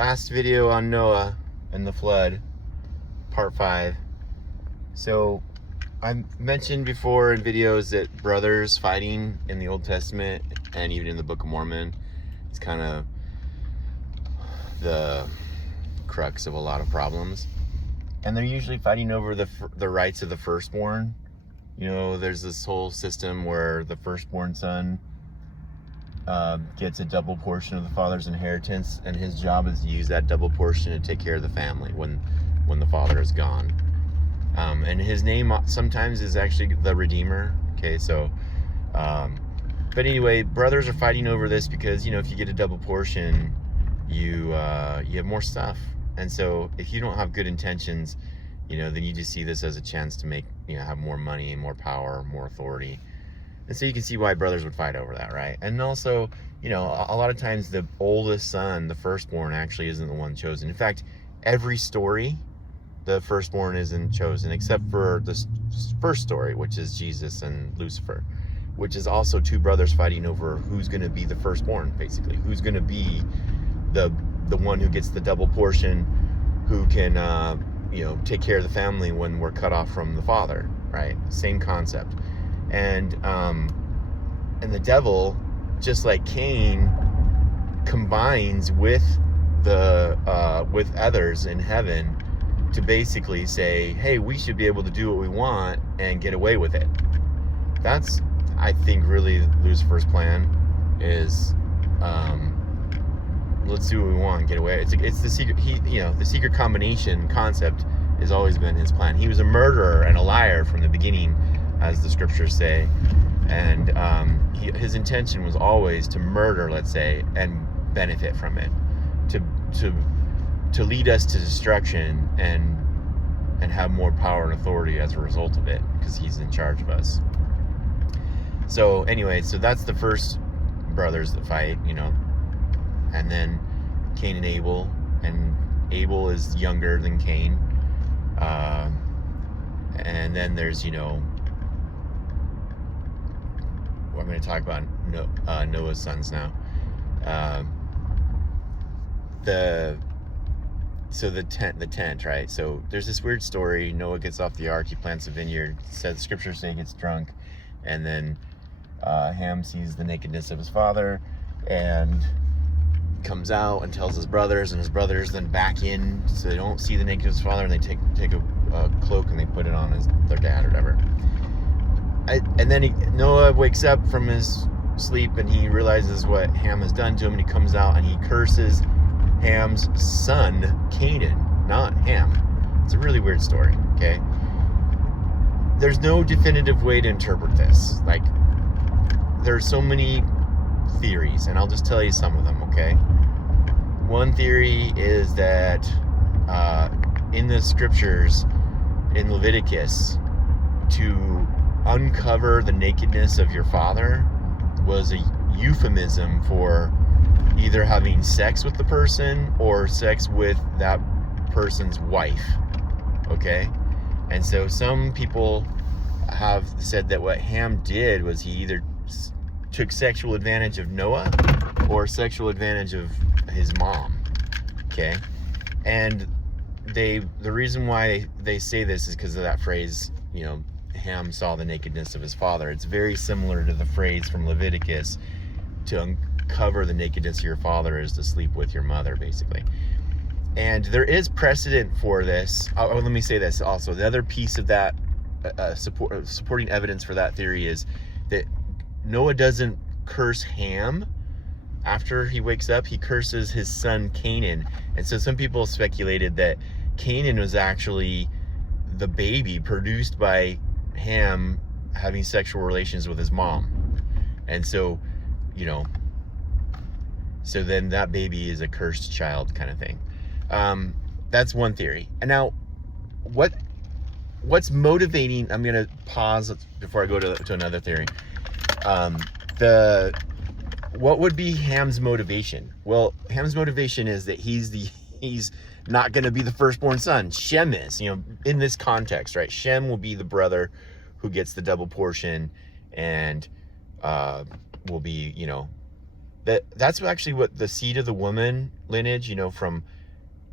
last video on Noah and the flood, part 5. So I mentioned before in videos that brothers fighting in the Old Testament and even in the Book of Mormon is kind of the crux of a lot of problems. And they're usually fighting over the rights of the firstborn. You know, there's this whole system where the firstborn son gets a double portion of the father's inheritance, and his job is to use that double portion to take care of the family when the father is gone. And his name sometimes is actually the Redeemer. Okay, so but anyway, brothers are fighting over this because, you know, if you get a double portion, you have more stuff. And so if you don't have good intentions, you know, then you just see this as a chance to make, you know, have more money, more power, more authority. And so you can see why brothers would fight over that, right? And also, you know, a lot of times the oldest son, the firstborn, actually isn't the one chosen. In fact, every story, the firstborn isn't chosen, except for the first story, which is Jesus and Lucifer, which is also two brothers fighting over who's going to be the firstborn, basically. Who's going to be the one who gets the double portion, who can, you know, take care of the family when we're cut off from the father, right? Same concept. And the devil, just like Cain, combines with with others in heaven to basically say, hey, we should be able to do what we want and get away with it. That's, I think, really Lucifer's plan is, let's do what we want and get away. It's the secret. The secret combination concept has always been his plan. He was a murderer and a liar from the beginning, as the scriptures say, and his intention was always to murder, let's say, and benefit from it, to lead us to destruction and have more power and authority as a result of it, because he's in charge of us. So anyway, so that's the first brothers that fight, you know, and then Cain and Abel is younger than Cain, and then there's, you know, I'm going to talk about Noah's sons now. The tent, right? So there's this weird story. Noah gets off the ark, he plants a vineyard. Says the scriptures say he gets drunk, and then Ham sees the nakedness of his father and comes out and tells his brothers, and his brothers then back in so they don't see the nakedness of his father, and they take a cloak and they put it on their dad or whatever. And then Noah wakes up from his sleep and he realizes what Ham has done to him, and he comes out and he curses Ham's son Canaan, not Ham. It's a really weird story, okay? There's no definitive way to interpret this. Like, there's so many theories, and I'll just tell you some of them, okay? One theory is that in the scriptures, in Leviticus, to uncover the nakedness of your father was a euphemism for either having sex with the person or sex with that person's wife, okay? And so some people have said that what Ham did was he either took sexual advantage of Noah or sexual advantage of his mom, okay? And the reason why they say this is because of that phrase, you know, Ham saw the nakedness of his father. It's very similar to the phrase from Leviticus, to uncover the nakedness of your father is to sleep with your mother, basically. And there is precedent for this. Let me say this also. The other piece of that supporting evidence for that theory is that Noah doesn't curse Ham after he wakes up. He curses his son Canaan. And so some people speculated that Canaan was actually the baby produced by Ham having sexual relations with his mom. And so, you know, so then that baby is a cursed child kind of thing. That's one theory. And now what's motivating, I'm going to pause before I go to another theory. What would be Ham's motivation? Well, Ham's motivation is that he's not going to be the firstborn son. Shem is, you know, in this context, right? Shem will be the brother who gets the double portion and will be, you know, that's actually what the seed of the woman lineage, you know, from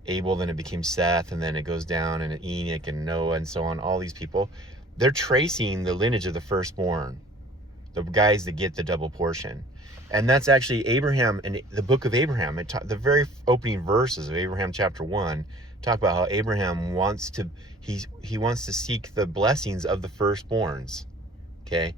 Abel, then it became Seth, and then it goes down, and Enoch and Noah and so on, all these people, they're tracing the lineage of the firstborn, the guys that get the double portion. And that's actually Abraham, and the book of Abraham, the very opening verses of Abraham chapter 1 talk about how Abraham wants to, he wants to seek the blessings of the firstborns, okay?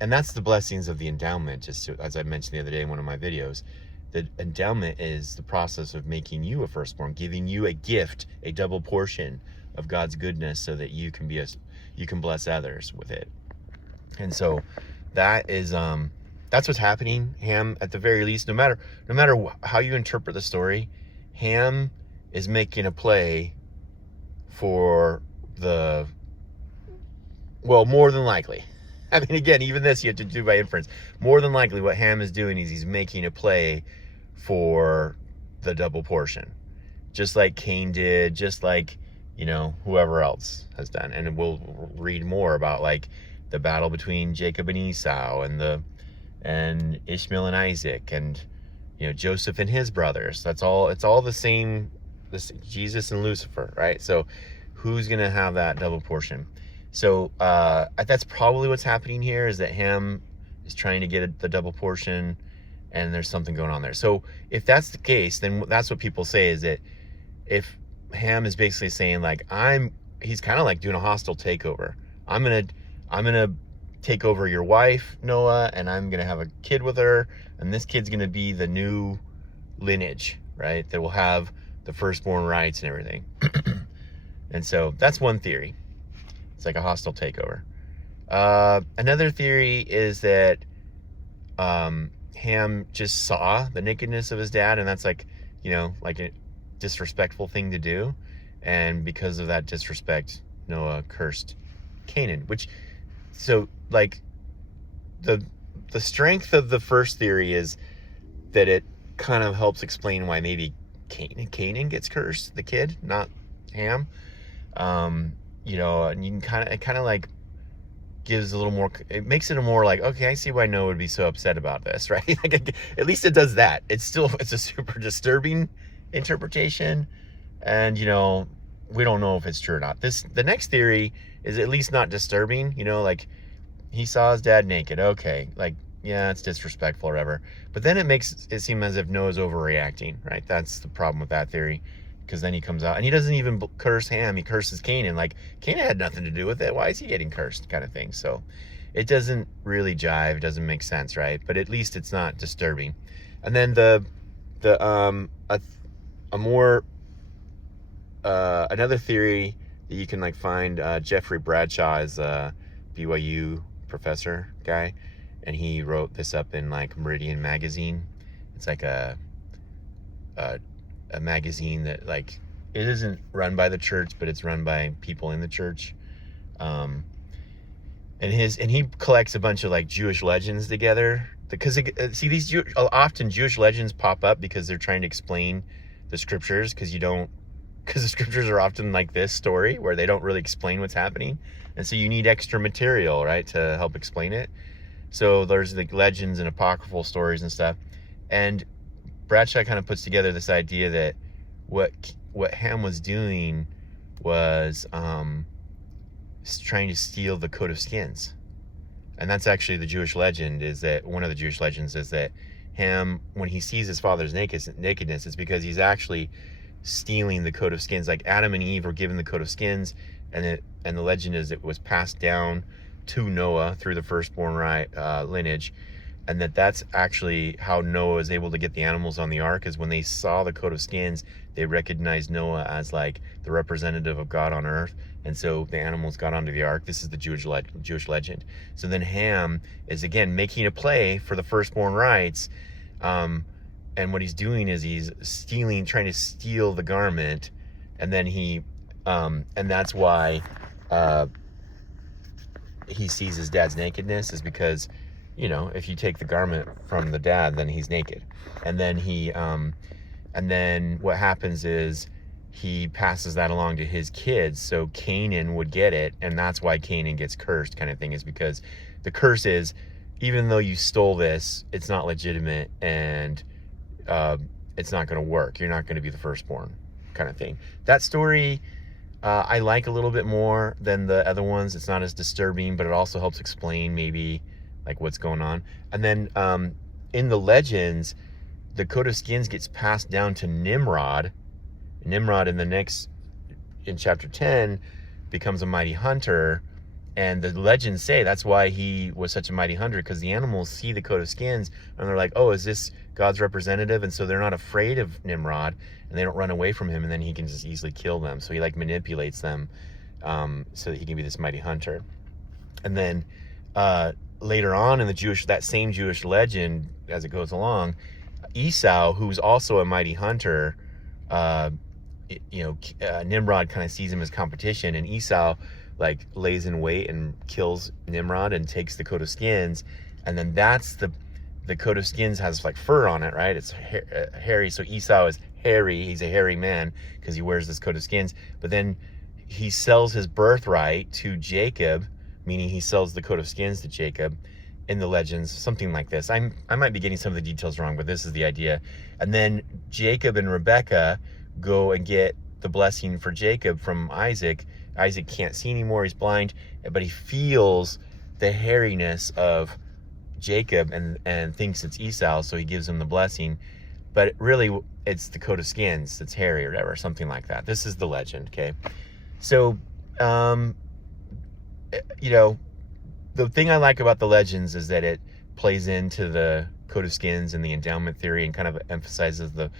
And that's the blessings of the endowment, just as I mentioned the other day in one of my videos. The endowment is the process of making you a firstborn, giving you a gift, a double portion of God's goodness, so that you can you can bless others with it. And so that is that's what's happening. Ham, at the very least, no matter how you interpret the story, Ham is making a play for the, well, more than likely. I mean, again, even this you have to do by inference. More than likely what Ham is doing is he's making a play for the double portion. Just like Cain did, just like, you know, whoever else has done. And we'll read more about like the battle between Jacob and Esau, and Ishmael and Isaac, and, you know, Joseph and his brothers. It's all the same, Jesus and Lucifer, right? So who's gonna have that double portion? So that's probably what's happening here, is that Ham is trying to get the double portion, and there's something going on there. So if that's the case, then that's what people say, is that if Ham is basically saying like, he's kind of like doing a hostile takeover. I'm gonna take over your wife, Noah, and I'm gonna have a kid with her, and this kid's gonna be the new lineage, right? That will have the firstborn rights and everything. And so that's one theory. It's like a hostile takeover. Another theory is that Ham just saw the nakedness of his dad, and that's like, you know, like a disrespectful thing to do. And because of that disrespect, Noah cursed Canaan, which, so like the strength of the first theory is that it kind of helps explain why maybe Canaan gets cursed, the kid, not Ham. You know, and you can it kind of like gives a little more, it makes it a more like, okay, I see why Noah would be so upset about this, right? Like, at least it does that. It's a super disturbing interpretation, and, you know, we don't know if it's true or not. The next theory is at least not disturbing, you know, like he saw his dad naked. Okay, like, yeah, it's disrespectful or whatever. But then it makes it seem as if Noah's overreacting, right? That's the problem with that theory, because then he comes out and he doesn't even curse Ham, he curses Canaan. Like, Canaan had nothing to do with it. Why is he getting cursed, kind of thing? So it doesn't really jive, doesn't make sense, right? But at least it's not disturbing. And then another theory that you can like find, Jeffrey Bradshaw is a BYU professor guy, and he wrote this up in like Meridian magazine. It's like a magazine that, like, it isn't run by the church, but it's run by people in the church. And he collects a bunch of like Jewish legends together, because often Jewish legends pop up because they're trying to explain the scriptures, because the scriptures are often like this story where they don't really explain what's happening, and so you need extra material, right, to help explain it. So there's like legends and apocryphal stories and stuff, and Bradshaw kind of puts together this idea that what Ham was doing was trying to steal the coat of skins. And that's actually the Jewish legend, is that one of the Jewish legends is that Ham, when he sees his father's nakedness, it's because he's actually stealing the coat of skins. Like Adam and Eve were given the coat of skins, and the legend is it was passed down to Noah through the firstborn lineage, and that's actually how Noah was able to get the animals on the ark, is when they saw the coat of skins, they recognized Noah as like the representative of God on earth, and so the animals got onto the ark. This is the Jewish legend. So then Ham is again making a play for the firstborn rights, and what he's doing is he's trying to steal the garment, and then and that's why he sees his dad's nakedness, is because, you know, if you take the garment from the dad, then he's naked. And then and then what happens is he passes that along to his kids, so Canaan would get it, and that's why Canaan gets cursed, kind of thing, is because the curse is even though you stole this, it's not legitimate, and it's not going to work. You're not going to be the firstborn, kind of thing. That story I like a little bit more than the other ones. It's not as disturbing, but it also helps explain maybe like what's going on. And then in the legends, the coat of skins gets passed down to Nimrod. Nimrod in chapter 10 becomes a mighty hunter, and the legends say that's why he was such a mighty hunter, because the animals see the coat of skins and they're like, oh, is this God's representative? And so they're not afraid of Nimrod, and they don't run away from him, and then he can just easily kill them. So he like manipulates them so that he can be this mighty hunter. And then later on in that same Jewish legend, as it goes along, Esau, who's also a mighty hunter, Nimrod kind of sees him as competition, and Esau like lays in wait and kills Nimrod and takes the coat of skins. And then that's the coat of skins has like fur on it, right? It's hairy. So Esau is hairy. He's a hairy man because he wears this coat of skins. But then he sells his birthright to Jacob, meaning he sells the coat of skins to Jacob in the legends, something like this. I might be getting some of the details wrong, but this is the idea. And then Jacob and Rebekah go and get the blessing for Jacob from Isaac. Isaac can't see anymore, he's blind, but he feels the hairiness of Jacob and thinks it's Esau, so he gives him the blessing. But really, it's the coat of skins that's hairy or whatever, something like that. This is the legend, okay? So, the thing I like about the legends is that it plays into the coat of skins and the endowment theory, and kind of emphasizes that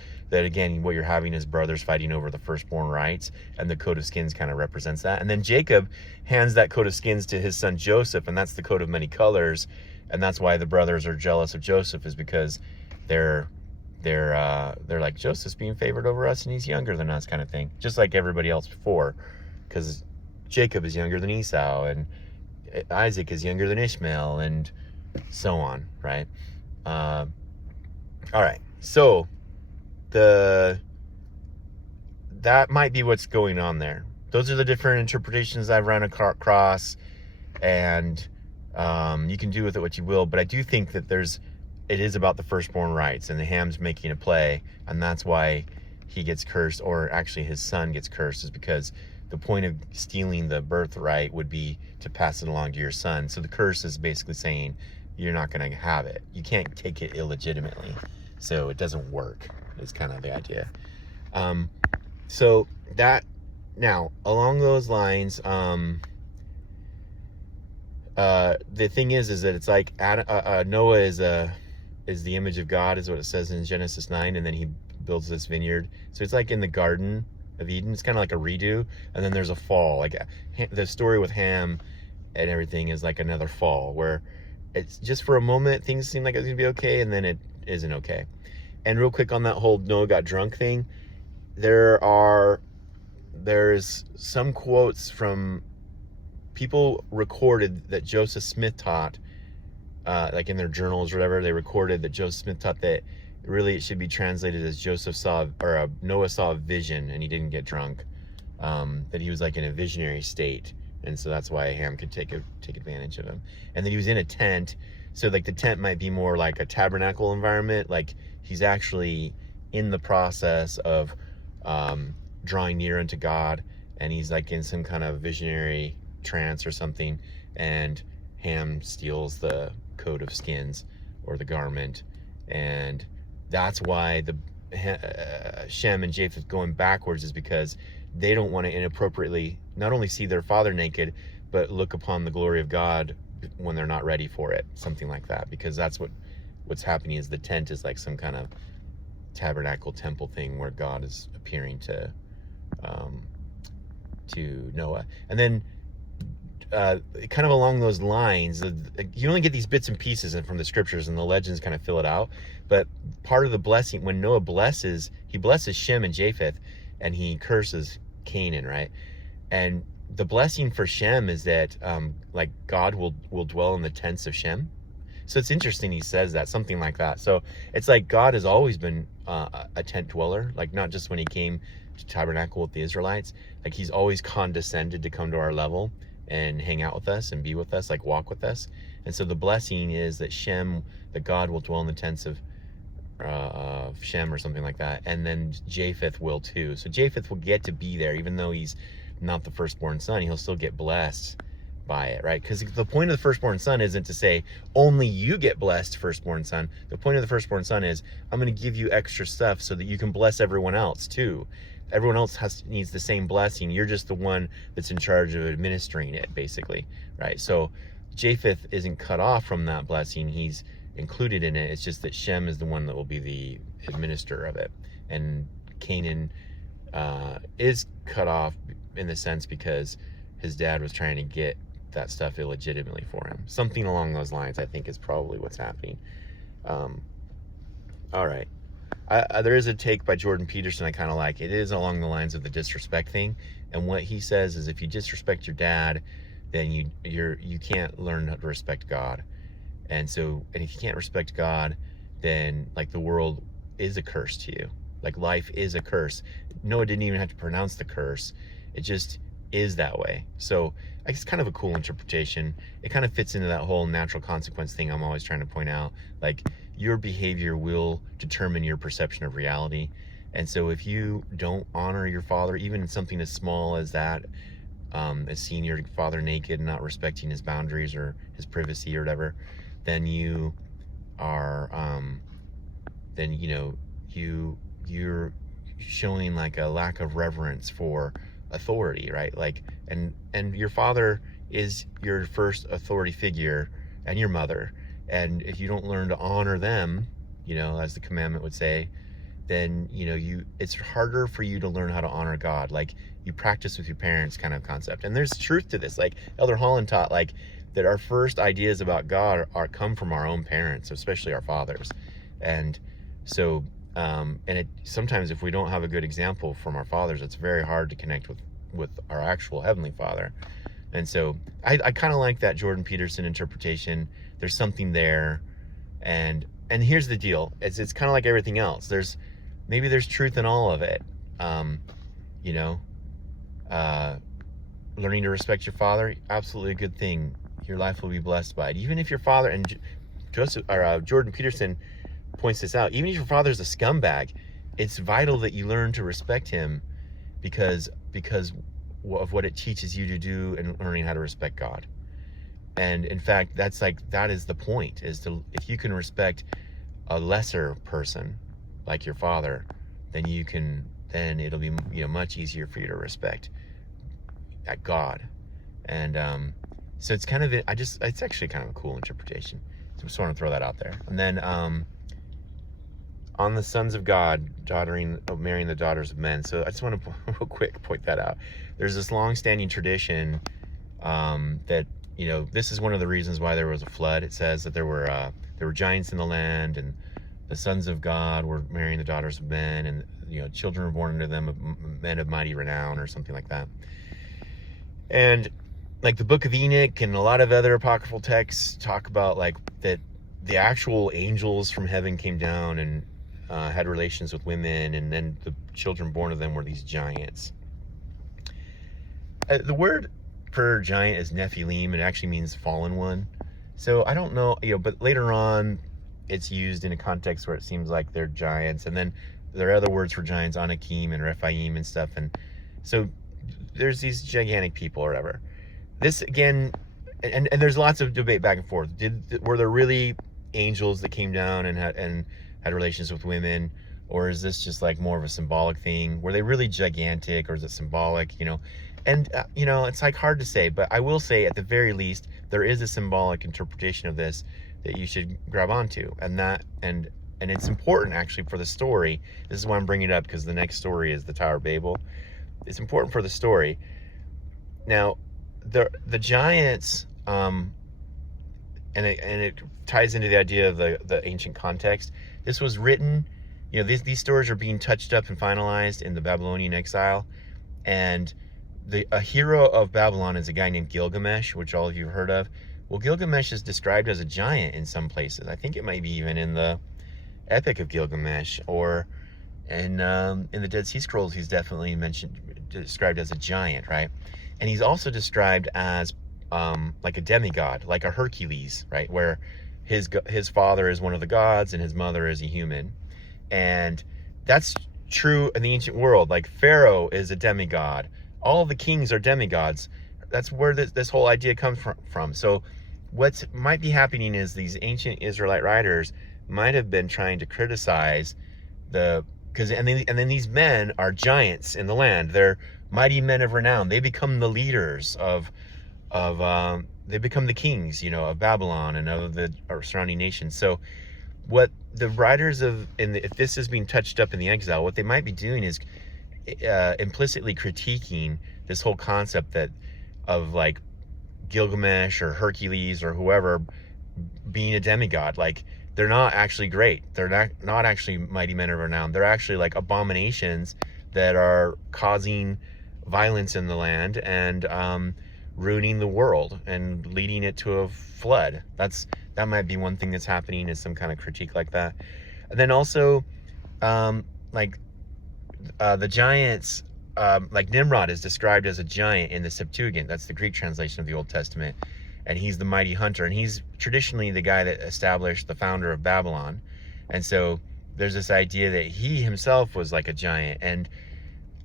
again, what you're having is brothers fighting over the firstborn rights, and the coat of skins kind of represents that. And then Jacob hands that coat of skins to his son Joseph, and that's the coat of many colors. And that's why the brothers are jealous of Joseph, is because they're like, Joseph's being favored over us and he's younger than us, kind of thing, just like everybody else before, because Jacob is younger than Esau, and Isaac is younger than Ishmael, and so on, right? All right, so that might be what's going on there. Those are the different interpretations I've run across, and you can do with it what you will, but I do think that it is about the firstborn rights, and the Ham's making a play, and that's why he gets cursed, or actually his son gets cursed, is because the point of stealing the birthright would be to pass it along to your son. So the curse is basically saying you're not going to have it. You can't take it illegitimately, so it doesn't work, is kind of the idea. So that, now along those lines, the thing is that it's like Noah is the image of God, is what it says in Genesis 9, and then he builds this vineyard. So it's like in the Garden of Eden. It's kind of like a redo, and then there's a fall. Like the story with Ham and everything is like another fall, where it's just for a moment things seem like it's gonna be okay, and then it isn't okay. And real quick on that whole Noah got drunk thing, there's some quotes from people recorded that Joseph Smith taught, like in their journals or whatever, they recorded that Joseph Smith taught that really it should be translated as Noah saw a vision and he didn't get drunk, that he was like in a visionary state, and so that's why Ham could take advantage of him. And then he was in a tent, so like the tent might be more like a tabernacle environment, like he's actually in the process of drawing near unto God, and he's like in some kind of visionary trance or something, and Ham steals the coat of skins or the garment, and that's why the Shem and Japheth going backwards, is because they don't want to inappropriately not only see their father naked, but look upon the glory of God when they're not ready for it, something like that. Because that's what's happening, is the tent is like some kind of tabernacle temple thing where God is appearing to Noah. And then kind of along those lines, you only get these bits and pieces from the scriptures, and the legends kind of fill it out. But part of the blessing, when Noah blesses, he blesses Shem and Japheth, and he curses Canaan, right? And the blessing for Shem is that like God will dwell in the tents of Shem. So it's interesting he says that, something like that. So it's like God has always been a tent dweller, like not just when he came to tabernacle with the Israelites, like he's always condescended to come to our level. and hang out with us and be with us, like walk with us. And so the blessing is that that God will dwell in the tents of Shem or something like that, and then Japheth will too. So Japheth will get to be there, even though he's not the firstborn son. He'll still get blessed by it, right? Because the point of the firstborn son isn't to say only you get blessed, firstborn son. The point of the firstborn son is, I'm going to give you extra stuff so that you can bless everyone else too. Everyone else needs the same blessing. You're just the one that's in charge of administering it, basically, right? So Japheth isn't cut off from that blessing. He's included in it. It's just that Shem is the one that will be the administrator of it, and Canaan is cut off in the sense because his dad was trying to get that stuff illegitimately for him. Something along those lines, I think, is probably what's happening. All right. There is a take by Jordan Peterson I kind of like. It is along the lines of the disrespect thing. And what he says is, if you disrespect your dad, then you can't learn how to respect God. And if you can't respect God, then like the world is a curse to you. Like life is a curse. Noah didn't even have to pronounce the curse. It just is that way. So I guess it's kind of a cool interpretation. It kind of fits into that whole natural consequence thing I'm always trying to point out. Like, your behavior will determine your perception of reality. And so if you don't honor your father, even in something as small as that, as seeing your father naked and not respecting his boundaries or his privacy or whatever, then you are, you're showing like a lack of reverence for authority, right? Like, and your father is your first authority figure, and your mother. And if you don't learn to honor them, as the commandment would say, then, it's harder for you to learn how to honor God. Like, you practice with your parents kind of concept. And there's truth to this. Like, Elder Holland taught, like, that our first ideas about God come from our own parents, especially our fathers. And so, sometimes if we don't have a good example from our fathers, it's very hard to connect with our actual Heavenly Father. And so I kind of like that Jordan Peterson interpretation. There's something there. And here's the deal. It's kind of like everything else. There's truth in all of it. Learning to respect your father, absolutely a good thing. Your life will be blessed by it. Even if your father, and Jordan Peterson points this out, even if your father's a scumbag, it's vital that you learn to respect him because of what it teaches you to do and learning how to respect God. And in fact, that is the point, if you can respect a lesser person like your father, then it'll be much easier for you to respect God. And so it's kind of it's actually kind of a cool interpretation. So I just want to throw that out there. And then on the sons of God marrying the daughters of men. So I just want to real quick point that out. There's this long-standing tradition that this is one of the reasons why there was a flood. It says that there were giants in the land, and the sons of God were marrying the daughters of men, and children were born unto them of men of mighty renown, or something like that. And like the Book of Enoch and a lot of other apocryphal texts talk about like that the actual angels from heaven came down and had relations with women, and then the children born of them were these giants. The word for giant is Nephilim. It actually means fallen one. So I don't know, but later on it's used in a context where it seems like they're giants. And then there are other words for giants, Anakim and Rephaim and stuff. And so there's these gigantic people or whatever. This again, and there's lots of debate back and forth. Were there really angels that came down and had relations with women? Or is this just like more of a symbolic thing? Were they really gigantic, or is it symbolic? And it's like hard to say, but I will say at the very least, there is a symbolic interpretation of this that you should grab onto. And it's important actually for the story. This is why I'm bringing it up, because the next story is the Tower of Babel. It's important for the story. Now, the giants, and it ties into the idea of the ancient context. This was written, these stories are being touched up and finalized in the Babylonian exile. And a hero of Babylon is a guy named Gilgamesh, which all of you have heard of. Well, Gilgamesh is described as a giant in some places. I think it might be even in the Epic of Gilgamesh, or in the Dead Sea Scrolls, he's definitely described as a giant, right? And he's also described as like a demigod, like a Hercules, right? Where his father is one of the gods and his mother is a human. And that's true in the ancient world. Like Pharaoh is a demigod. All the kings are demigods. That's where this whole idea comes from. So what might be happening is these ancient Israelite writers might have been trying to criticize and then these men are giants in the land. They're mighty men of renown. They become the leaders they become the kings, of Babylon and of the surrounding nations. So what the writers if this is being touched up in the exile, what they might be doing is implicitly critiquing this whole concept of like Gilgamesh or Hercules or whoever being a demigod. Like, they're not actually great. They're not actually mighty men of renown. They're actually like abominations that are causing violence in the land and ruining the world and leading it to a flood. That might be one thing that's happening, is some kind of critique like that. And then also the giants, like Nimrod is described as a giant in the Septuagint. That's the Greek translation of the Old Testament. And he's the mighty hunter, and he's traditionally the guy that established the founder of Babylon. And so there's this idea that he himself was like a giant, and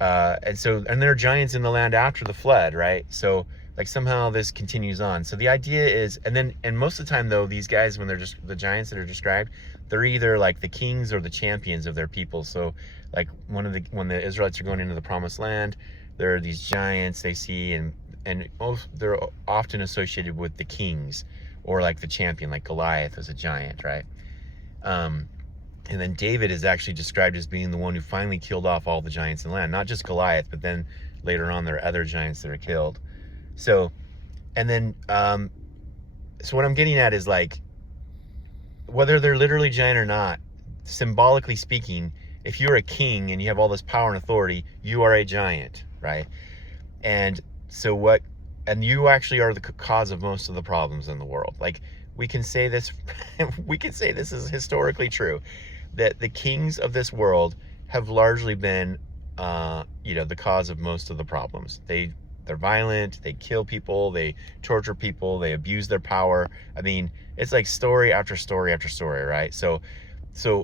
there are giants in the land after the flood, right? So like somehow this continues on. So the idea is, and most of the time though, these guys, when they're just the giants that are described, they're either like the kings or the champions of their people. So like when the Israelites are going into the promised land, there are these giants they see, and they're often associated with the kings or like the champion, like Goliath was a giant, right? And then David is actually described as being the one who finally killed off all the giants in the land. Not just Goliath, but then later on there are other giants that are killed. So, and then, so what I'm getting at is like, whether they're literally giant or not, symbolically speaking, if you're a king and you have all this power and authority, you are a giant, right? And so and you actually are the cause of most of the problems in the world. Like, we can say this is historically true, that the kings of this world have largely been, the cause of most of the problems. They're violent, they kill people, they torture people, they abuse their power. I mean, it's like story after story after story, right? So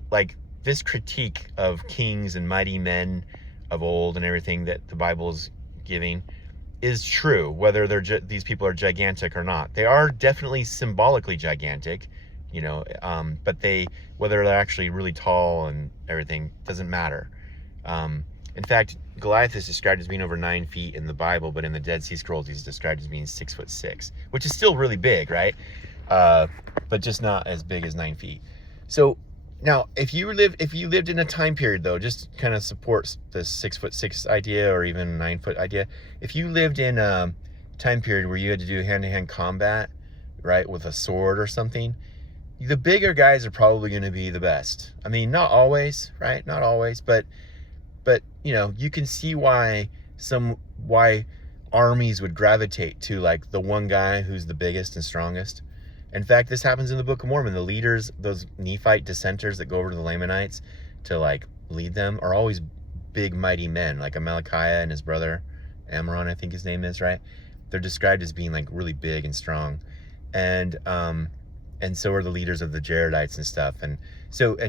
like this critique of kings and mighty men of old and everything that the Bible is giving is true, whether these people are gigantic or not. They are definitely symbolically gigantic, but whether they're actually really tall and everything doesn't matter. In fact, Goliath is described as being over 9 feet in the Bible, but in the Dead Sea Scrolls, he's described as being 6'6", which is still really big, right? But just not as big as 9 feet. So now, if you lived in a time period, though, just kind of supports the 6'6" idea or even 9 foot idea. If you lived in a time period where you had to do hand-to-hand combat, right, with a sword or something, the bigger guys are probably going to be the best. I mean, not always, right? Not always, but you can see why armies would gravitate to like the one guy who's the biggest and strongest. In fact, this happens in the Book of Mormon. The leaders, those Nephite dissenters that go over to the Lamanites to like lead them, are always big, mighty men, like Amalickiah and his brother Ammoron, I think his name is, right? They're described as being like really big and strong, and so are the leaders of the Jaredites and stuff. And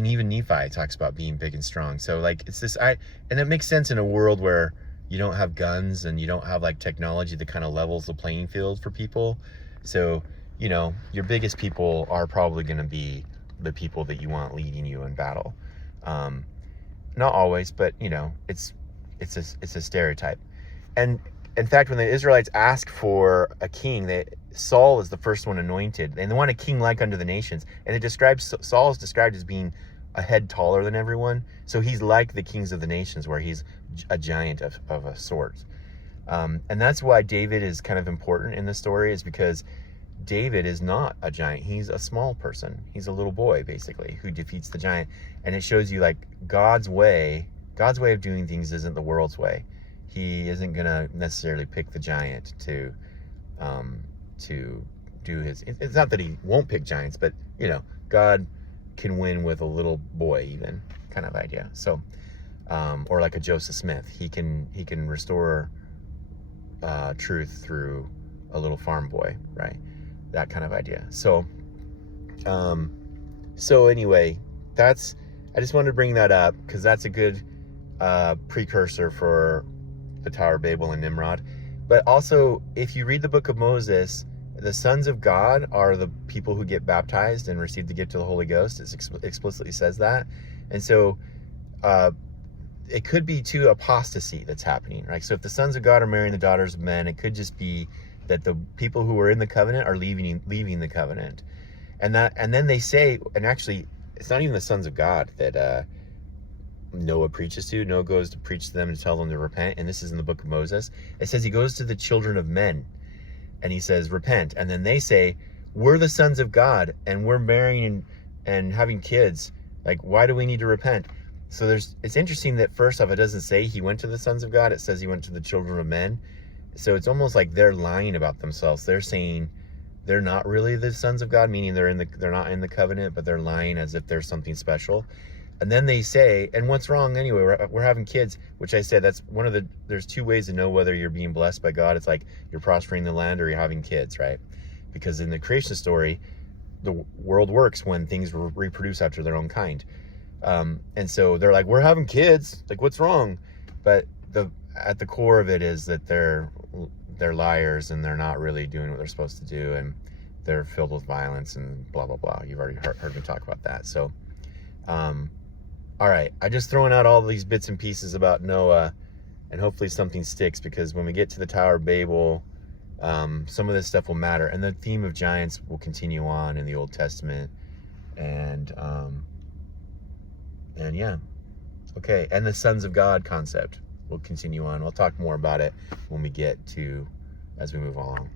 even Nephi talks about being big and strong. So like it's this, and it makes sense in a world where you don't have guns and you don't have like technology that kind of levels the playing field for people. So, your biggest people are probably going to be the people that you want leading you in battle. Not always, but it's a stereotype. And in fact, when the Israelites ask for a king, Saul is the first one anointed, and they want a king like unto the nations. And Saul is described as being a head taller than everyone. So he's like the kings of the nations, where he's a giant of a sort. And that's why David is kind of important in the story, is because David is not a giant. He's a small person. He's a little boy, basically, who defeats the giant. And it shows you like God's way of doing things isn't the world's way. He isn't going to necessarily pick the giant to do his... It's not that he won't pick giants, but, God can win with a little boy even, kind of idea. So, or like a Joseph Smith. He can restore truth through a little farm boy, right? That kind of idea. So anyway, I just wanted to bring that up because that's a good precursor for the Tower of Babel and Nimrod. But also, if you read the book of Moses, the sons of God are the people who get baptized and receive the gift of the Holy Ghost. It explicitly says that. And so it could be too apostasy that's happening, right? So if the sons of God are marrying the daughters of men, it could just be that the people who are in the covenant are leaving the covenant. And then they say, and actually, it's not even the sons of God that Noah preaches to. Noah goes to preach to them and tell them to repent. And this is in the book of Moses. It says he goes to the children of men and he says, repent. And then they say, we're the sons of God and we're marrying and having kids. Like, why do we need to repent? So it's interesting that first off, it doesn't say he went to the sons of God. It says he went to the children of men. So it's almost like they're lying about themselves. They're saying they're not really the sons of God, meaning they're not in the covenant, but they're lying as if there's something special. And then they say, and what's wrong anyway? We're having kids, which I said, that's one of there's two ways to know whether you're being blessed by God. It's like you're prospering the land or you're having kids, right? Because in the creation story, the world works when things reproduce after their own kind. And so they're like, we're having kids. Like, what's wrong? But at the core of it is that they're liars and they're not really doing what they're supposed to do. And they're filled with violence and blah, blah, blah. You've already heard me talk about that. So, all right, I just throwing out all these bits and pieces about Noah, and hopefully something sticks, because when we get to the Tower of Babel, some of this stuff will matter, and the theme of giants will continue on in the Old Testament, and yeah, okay, and the sons of God concept will continue on. We'll talk more about it when we get to as we move along.